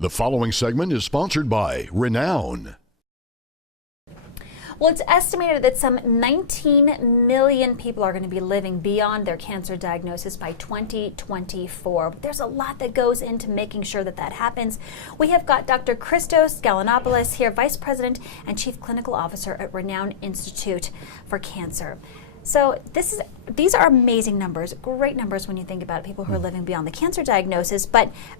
The following segment is sponsored by Renown. Well, it's estimated that some 19 million people are going to be living beyond their cancer diagnosis by 2024. There's a lot that goes into making sure that that happens. We have got Dr. DrGalanopoulos here, Vice President and Chief Clinical Officer at Renown Institute for Cancer. So these are amazing numbers, great numbers when you think about people who are living beyond the cancer diagnosis,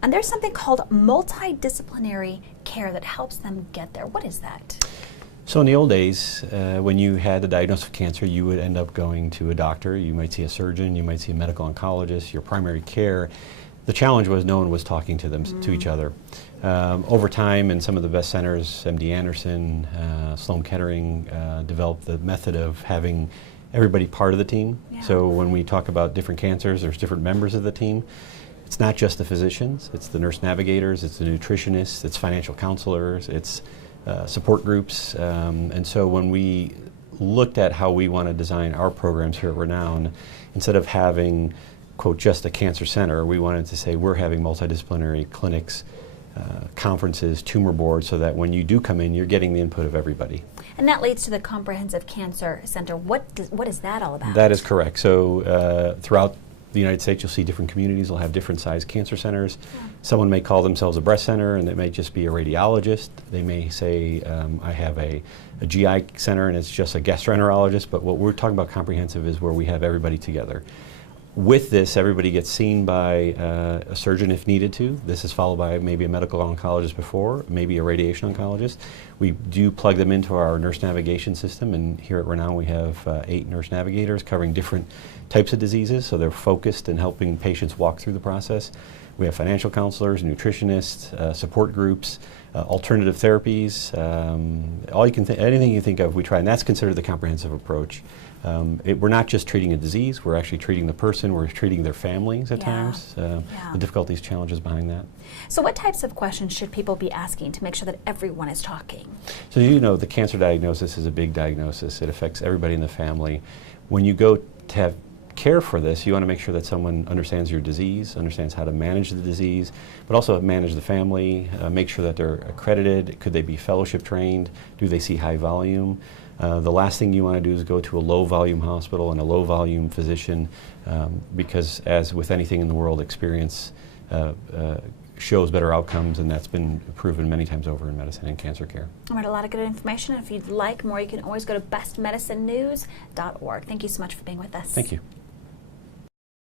and there's something called multidisciplinary care that helps them get there. What is that? So in the old days, when you had a diagnosis of cancer, you would end up going to a doctor. You might see a surgeon, you might see a medical oncologist, your primary care. The challenge was no one was talking to them, to each other. Over time, in some of the best centers, MD Anderson, Sloan Kettering, developed the method of having everybody part of the team. Yeah. So when we talk about different cancers, there's different members of the team. It's not just the physicians, it's the nurse navigators, it's the nutritionists, it's financial counselors, it's support groups. And so when we looked at how we want to design our programs here at Renown, instead of having, quote, just a cancer center, we wanted to say we're having multidisciplinary clinics, conferences, tumor boards, so that when you do come in, you're getting the input of everybody. And that leads to the Comprehensive Cancer Center. What is that all about? That is correct. So throughout the United States, you'll see different communities will have different sized cancer centers. Yeah. Someone may call themselves a breast center, and it may just be a radiologist. They may say, I have a GI center, and it's just a gastroenterologist. But what we're talking about comprehensive is where we have everybody together. With this, everybody gets seen by a surgeon if needed to. This is followed by maybe a medical oncologist before, maybe a radiation oncologist. We do plug them into our nurse navigation system, and here at Renown we have 8 nurse navigators covering different types of diseases, so they're focused in helping patients walk through the process. We have financial counselors, nutritionists, support groups, alternative therapies, anything you think of, we try, and that's considered the comprehensive approach. We're not just treating a disease, we're actually treating the person, we're treating their families at times, the difficulties, challenges behind that. So what types of questions should people be asking to make sure that everyone is talking? So you know, the cancer diagnosis is a big diagnosis. It affects everybody in the family. When you go to have care for this, you want to make sure that someone understands your disease, understands how to manage the disease, but also manage the family, make sure that they're accredited. Could they be fellowship trained? Do they see high volume? The last thing you want to do is go to a low volume hospital and a low volume physician, because as with anything in the world, experience shows better outcomes, and that's been proven many times over in medicine and cancer care. All right, a lot of good information. If you'd like more, you can always go to bestmedicinenews.org. Thank you so much for being with us. Thank you.